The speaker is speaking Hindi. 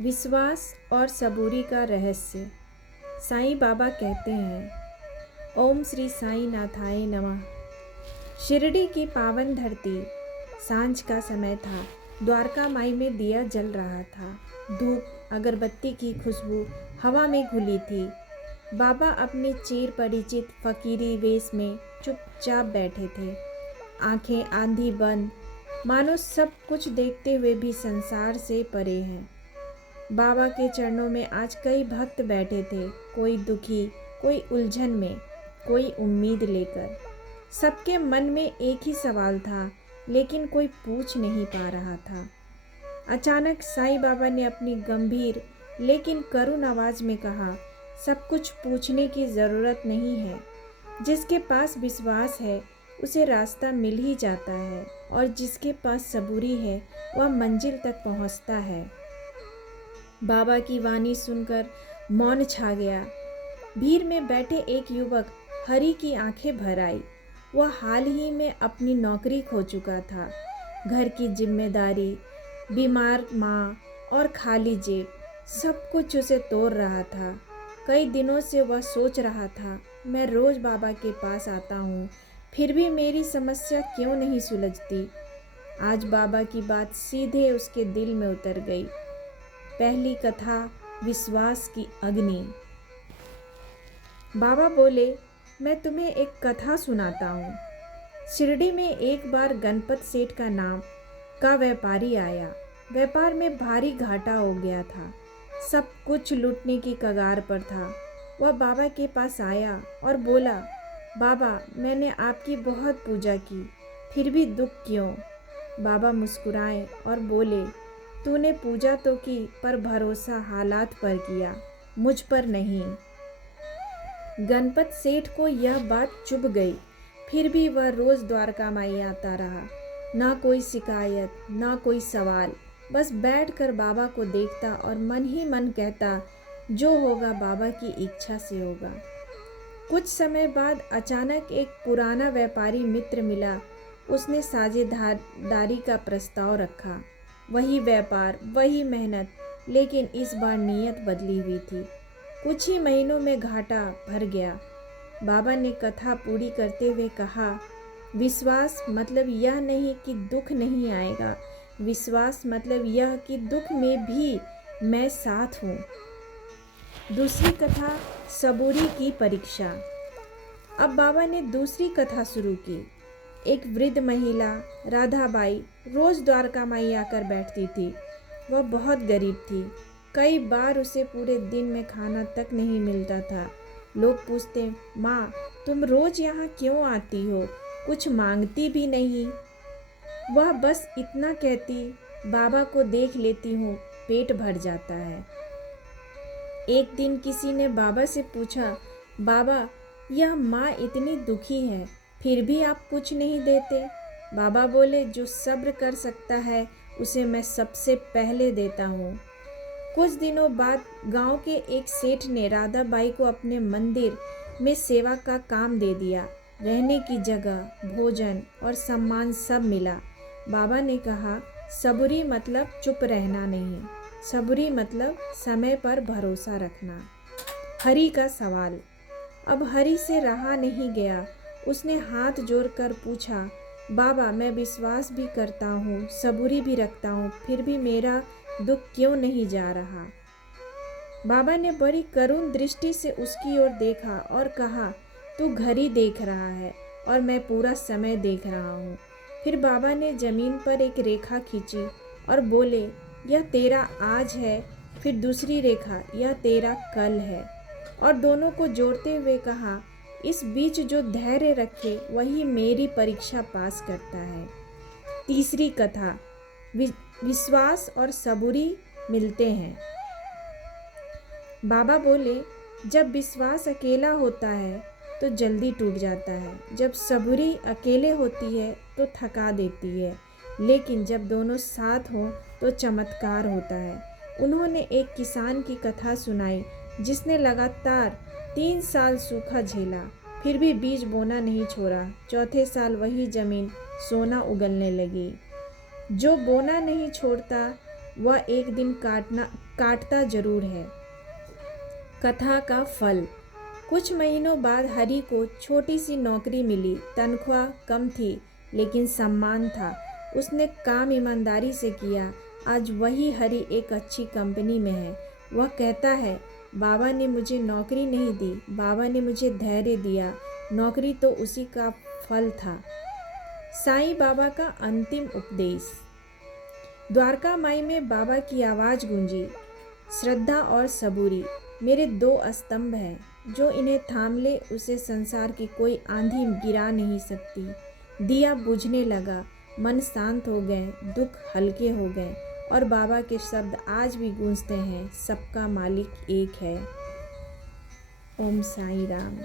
विश्वास और सबूरी का रहस्य। साईं बाबा कहते हैं, ओम श्री साईं नाथाय नमः। शिरडी की पावन धरती, सांझ का समय था। द्वारका माई में दिया जल रहा था। धूप अगरबत्ती की खुशबू हवा में घुली थी। बाबा अपने चिर परिचित फकीरी वेश में चुपचाप बैठे थे, आंखें आंधी बंद, मानो सब कुछ देखते हुए भी संसार से परे हैं। बाबा के चरणों में आज कई भक्त बैठे थे, कोई दुखी, कोई उलझन में, कोई उम्मीद लेकर। सबके मन में एक ही सवाल था, लेकिन कोई पूछ नहीं पा रहा था। अचानक साईं बाबा ने अपनी गंभीर लेकिन करुण आवाज में कहा, सब कुछ पूछने की ज़रूरत नहीं है। जिसके पास विश्वास है उसे रास्ता मिल ही जाता है, और जिसके पास सबूरी है वह मंजिल तक पहुंचता है। बाबा की वाणी सुनकर मौन छा गया। भीड़ में बैठे एक युवक हरि की आंखें भर आई। वह हाल ही में अपनी नौकरी खो चुका था। घर की जिम्मेदारी, बीमार माँ और खाली जेब, सब कुछ उसे तोड़ रहा था। कई दिनों से वह सोच रहा था, मैं रोज बाबा के पास आता हूँ, फिर भी मेरी समस्या क्यों नहीं सुलझती। आज बाबा की बात सीधे उसके दिल में उतर गई। पहली कथा, विश्वास की अग्नि। बाबा बोले, मैं तुम्हें एक कथा सुनाता हूँ। शिरडी में एक बार गणपत सेठ का नाम का व्यापारी आया। व्यापार में भारी घाटा हो गया था। सब कुछ लूटने की कगार पर था। वह बाबा के पास आया और बोला, बाबा, मैंने आपकी बहुत पूजा की, फिर भी दुख क्यों। बाबा मुस्कुराए और बोले, तूने पूजा तो की, पर भरोसा हालात पर किया, मुझ पर नहीं। गणपत सेठ को यह बात चुभ गई। फिर भी वह रोज द्वारका माई आता रहा। ना कोई शिकायत, ना कोई सवाल, बस बैठकर बाबा को देखता और मन ही मन कहता, जो होगा बाबा की इच्छा से होगा। कुछ समय बाद अचानक एक पुराना व्यापारी मित्र मिला। उसने साझेदारी का प्रस्ताव रखा। वही व्यापार, वही मेहनत, लेकिन इस बार नीयत बदली हुई थी। कुछ ही महीनों में घाटा भर गया। बाबा ने कथा पूरी करते हुए कहा, विश्वास मतलब यह नहीं कि दुख नहीं आएगा, विश्वास मतलब यह कि दुख में भी मैं साथ हूँ। दूसरी कथा, सबूरी की परीक्षा। अब बाबा ने दूसरी कथा शुरू की। एक वृद्ध महिला, राधाबाई, रोज द्वारका माई आकर बैठती थी। वह बहुत गरीब थी। कई बार उसे पूरे दिन में खाना तक नहीं मिलता था। लोग पूछते, माँ, तुम रोज यहाँ क्यों आती हो, कुछ मांगती भी नहीं। वह बस इतना कहती, बाबा को देख लेती हूँ, पेट भर जाता है। एक दिन किसी ने बाबा से पूछा, बाबा, यह माँ इतनी दुखी है, फिर भी आप कुछ नहीं देते। बाबा बोले, जो सब्र कर सकता है उसे मैं सबसे पहले देता हूँ। कुछ दिनों बाद गांव के एक सेठ ने राधाबाई को अपने मंदिर में सेवा का काम दे दिया। रहने की जगह, भोजन और सम्मान सब मिला। बाबा ने कहा, सबूरी मतलब चुप रहना नहीं, सबूरी मतलब समय पर भरोसा रखना। हरि का सवाल। अब हरि से रहा नहीं गया। उसने हाथ जोड़कर पूछा, बाबा, मैं विश्वास भी करता हूँ, सबूरी भी रखता हूँ, फिर भी मेरा दुख क्यों नहीं जा रहा। बाबा ने बड़ी करुण दृष्टि से उसकी ओर देखा और कहा, तू घड़ी देख रहा है और मैं पूरा समय देख रहा हूँ। फिर बाबा ने जमीन पर एक रेखा खींची और बोले, यह तेरा आज है। फिर दूसरी रेखा, यह तेरा कल है। और दोनों को जोड़ते हुए कहा, इस बीच जो धैर्य रखे वही मेरी परीक्षा पास करता है। तीसरी कथा, विश्वास और सबूरी मिलते हैं। बाबा बोले, जब विश्वास अकेला होता है तो जल्दी टूट जाता है, जब सबूरी अकेले होती है तो थका देती है, लेकिन जब दोनों साथ हों तो चमत्कार होता है। उन्होंने एक किसान की कथा सुनाई जिसने लगातार 3 साल सूखा झेला, फिर भी बीज बोना नहीं छोड़ा। चौथे साल वही जमीन सोना उगलने लगी। जो बोना नहीं छोड़ता वह एक दिन काटता जरूर है। कथा का फल। कुछ महीनों बाद हरी को छोटी सी नौकरी मिली। तनख्वाह कम थी लेकिन सम्मान था। उसने काम ईमानदारी से किया। आज वही हरी एक अच्छी कंपनी में है। वह कहता है, बाबा ने मुझे नौकरी नहीं दी, बाबा ने मुझे धैर्य दिया। नौकरी तो उसी का फल था। साईं बाबा का अंतिम उपदेश। द्वारका माई में बाबा की आवाज़ गूंजी, श्रद्धा और सबूरी मेरे दो स्तंभ हैं। जो इन्हें थाम ले उसे संसार की कोई आंधी गिरा नहीं सकती। दिया बुझने लगा, मन शांत हो गए, दुख हल्के हो गए और बाबा के शब्द आज भी गूंजते हैं, सबका मालिक एक है। ओम साईं राम।